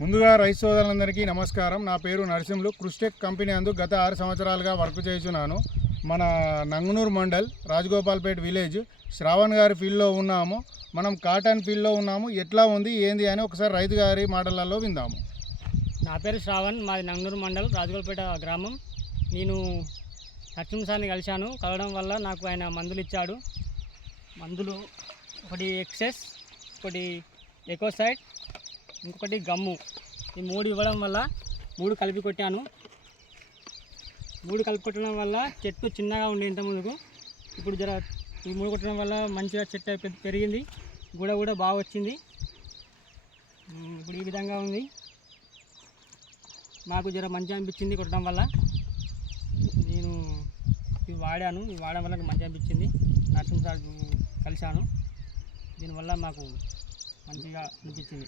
ముందుగా రైతు సోదరులందరికీ నమస్కారం. నా పేరు నరసింహులు. కృష్టెక్ కంపెనీ అందు గత 6 సంవత్సరాలుగా వర్క్ చేస్తున్నాను. మన నంగునూరు మండల్ రాజగోపాల్పేట్ విలేజ్ శ్రావణ్ గారి ఫీల్డ్లో ఉన్నాము. మనం కాటన్ ఫీల్డ్లో ఉన్నాము. ఎట్లా ఉంది ఏంది అని ఒకసారి రైతు గారి మాటలలో విందాము. నా పేరు శ్రావణ్, మాది నంగనూరు మండల్ రాజగోపాల్పేట గ్రామం. నేను నరసింహసాన్ని కలవడం వల్ల నాకు ఆయన మందులు ఇచ్చాడు. మందులు ఒకటి ఎక్సెస్, ఒకటి ఎకోసైడ్, ఇంకొకటి గమ్ము. ఈ 3 ఇవ్వడం వల్ల 3 కలిపి కొట్టాను. 3 కలిపి కొట్టడం వల్ల చెట్టు చిన్నగా ఉండే ఇంత ముందుకు, ఇప్పుడు ఈ 3 కొట్టడం వల్ల మంచిగా చెట్టు పెరిగింది. కూడా బాగా వచ్చింది. ఇప్పుడు ఈ విధంగా ఉంది. నాకు మంచిగా అనిపించింది కొట్టడం వల్ల. నేను ఇవి వాడాను. ఇవి వాడడం వల్ల మంచిగా అనిపించింది. నరసింహ సార్ కలిశాను. దీనివల్ల మాకు మంచిగా అనిపించింది.